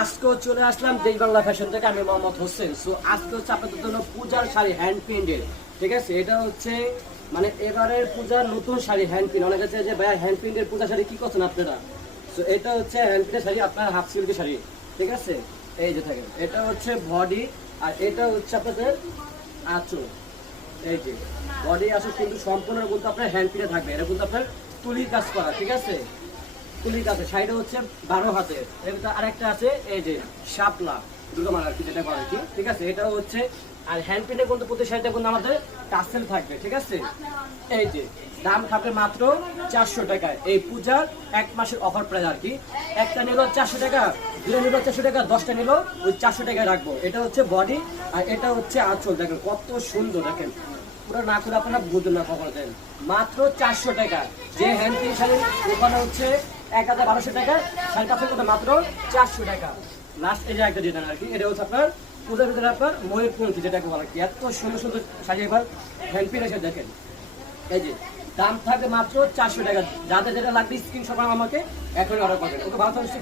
আজকেও চলে আসলাম দেশ বাংলা ফ্যাশন থেকে। আমি মোহাম্মদ হোসেন। সো আজকে হচ্ছে আপনাদের জন্য পূজার শাড়ি হ্যান্ড প্রিন্টের, ঠিক আছে। এটা হচ্ছে মানে এবারের পূজার নতুন শাড়ি হ্যান্ড প্রিন্ট। অনেক আছে যে ভাইয়া হ্যান্ড প্রিন্টের পূজা শাড়ি কি করছেন আপনারা। সো এটা হচ্ছে হ্যান্ড প্রিন্টের শাড়ি, আপনার হাফ সিল্কের শাড়ি, ঠিক আছে। এই যে থাকেন, এটা হচ্ছে বডি আর এটা হচ্ছে আপনাদের আঁচল। এই যে বডি আসলে কিন্তু সম্পূর্ণ কিন্তু আপনার হ্যান্ড প্রিন্টে থাকবে। এটা কিন্তু আপনার তুলির কাজ করা, ঠিক আছে। তুলির কাছে সাইডে হচ্ছে 12 হাতের। এর আরেকটা আছে এই যে শাপলা দুর্গামালা আর কি, যেটা বলে কি, ঠিক আছে। এটাও হচ্ছে আর হ্যান্ড প্রিন্টে কিন্তু প্রতি সাইডে কিন্তু আমাদের টাসেল থাকবে, ঠিক আছে। এই যে দাম থাকবে মাত্র 400 টাকায়। এই পূজার 1 মাসের অফার প্রাইস আর কি। একটা নিল 400 টাকা, দুটো নিল 400 টাকা, 10টা নিল ওই 400 টাকায় রাখবো। এটা হচ্ছে বডি আর এটা হচ্ছে আঁচল। দেখেন কত সুন্দর, দেখেন পুরো না করে আপনারা বুঝবেন না কখনো। দেন মাত্র 400 টাকা। যে হ্যান্ড প্রিন্ট শাড়ি ওখানে হচ্ছে 1200 টাকা, শাড়ি পাচ্ছেন কত মাত্র 400 টাকা। লাস্ট এই যে একটা যেটা আর কি, এটা হচ্ছে আপনার পূজার ভিতরে আপনার ময়ূরপঙ্খী যেটাকে বলে কি, এত সুন্দর সুন্দর শাড়ি এবার হ্যান্ড প্রিন্ট এসে দেখেন। এই যে দাম থাকবে মাত্র 400 টাকা। যাদের যেটা লাগবে স্ক্রিনশট আমাকে এখন অর্ডার করবেন। ওকে ভালো থাকবেন।